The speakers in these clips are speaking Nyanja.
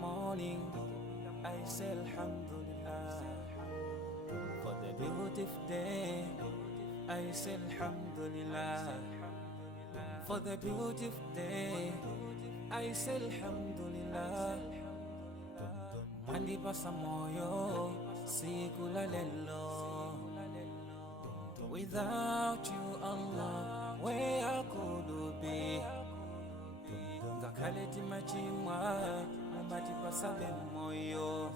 morning, I say Alhamdulillah. For the beautiful day, I say Alhamdulillah. For the beautiful day, I say Alhamdulillah. Mandipasa moyo siku la lelo. Without you, Allah, where could be? Ngakaleti machimwa, mandipasa moyo.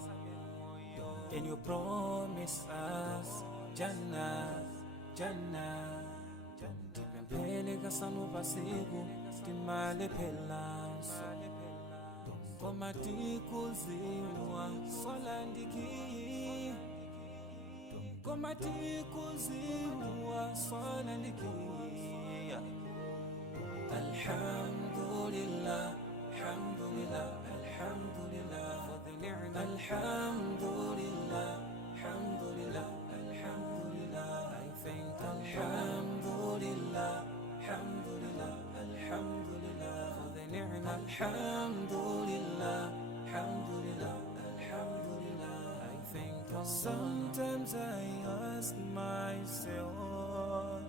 And you promise us Jannah, Jannah. Tipempele kasanu pasiku, timale pelanso. Komati kuziwa, solandiki. Komati kuziwa, solandiki. Alhamdulillah, alhamdulillah, alhamdulillah for the ni'mah. Alhamdulillah, alhamdulillah, alhamdulillah. I thank Alhamdulillah, alhamdulillah, alhamdulillah for the ni'mah. Alhamdulillah, alhamdulillah, alhamdulillah. I thank Allah. Sometimes I ask myself,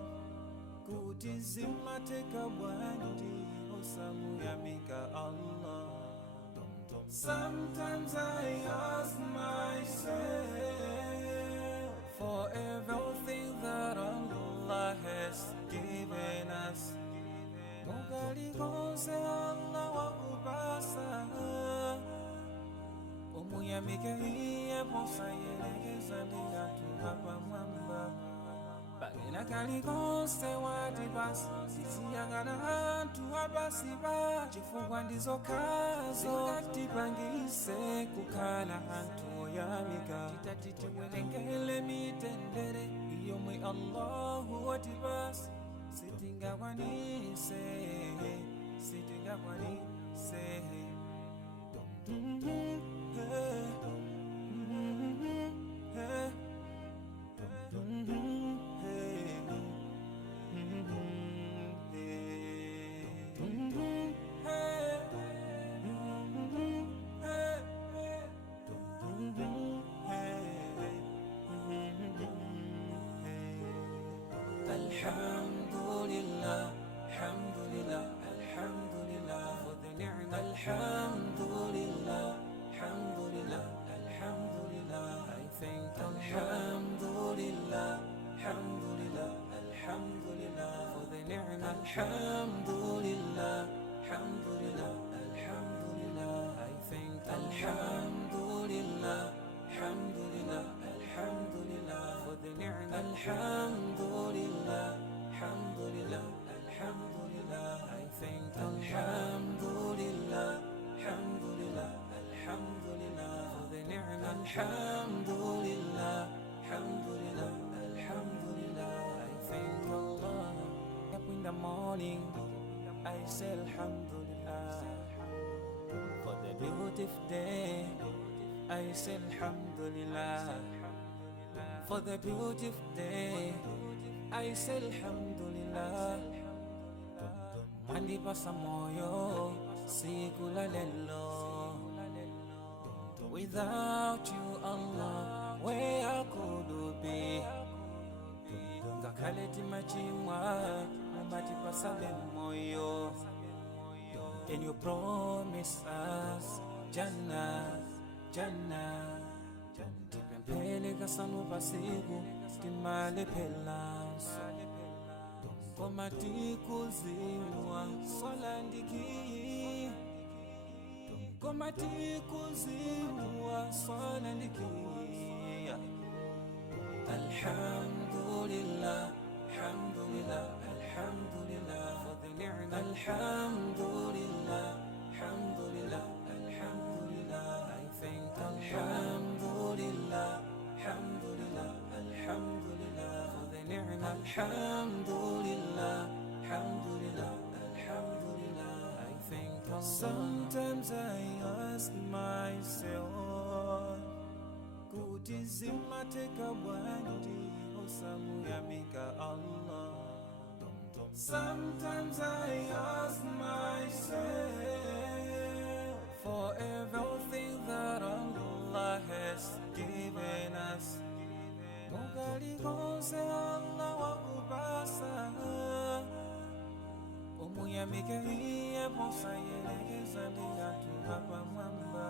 kutizima teka wandi osamu yamika Allah. Sometimes I ask myself for everything that Allah has given us. Mugali kose Allah wa ubasa. Omuyamike hiye posa yelegeza mingatu hapa mwamba. Bagina kali kose wadibas sisi yangana hantu abasiba chifungwa ndizo kazo katipangise kukala hantu yamika titatiti mwelengele mitendere iyo mwe Allahu wadibas sitinga wanise sitinga wanise Alhamdulillah, alhamdulillah, alhamdulillah for the ni'mah. Alhamdulillah, alhamdulillah, alhamdulillah. I thank Alhamdulillah, alhamdulillah, alhamdulillah for the ni'mah. Alhamdulillah, alhamdulillah, alhamdulillah. I thank Alhamdulillah, alhamdulillah, alhamdulillah for the ni'mah. Alhamdulillah, alhamdulillah, alhamdulillah. I thank Alhamdulillah, alhamdulillah, alhamdulillah for the ni'mah. Alhamdulillah, alhamdulillah, alhamdulillah. I thank Allah. Up in the morning, I say Alhamdulillah. For the beautiful day, I say Alhamdulillah. For the beautiful day, I say Alhamdulillah. Mandipasa moyo siku la lelo. Without you, Allah, where could be? Ngakaleti machimwa, mandipasa moyo. And you promise us Jannah, Jannah. Tipempele kasanu pasiku, timale pelanso. Komati kuziwa, solandiki. Komati kuziwa, solandiki. Alhamdulillah, alhamdulillah, alhamdulillah for the ni'mah. Alhamdulillah, alhamdulillah, alhamdulillah. I thank Alhamdulillah, alhamdulillah, alhamdulillah for the ni'mah. Alhamdulillah, alhamdulillah, alhamdulillah. I thank Allah. Sometimes I ask myself, kutizima teka wandi osamu yamika Allah. Sometimes I ask myself for everything sayelekeza ndi anthu apamwamba.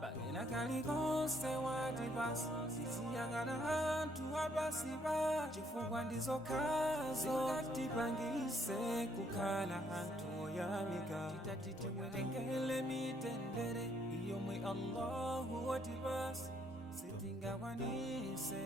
Pagena kalikonse wati basi tiziyang'ana anthu apasi pa chifukwa ndizokhazo zingatipangise kukhala anthu oyamika. Titati tiwerengele mitendere yomwe Allahu watipasa sitingakwanise.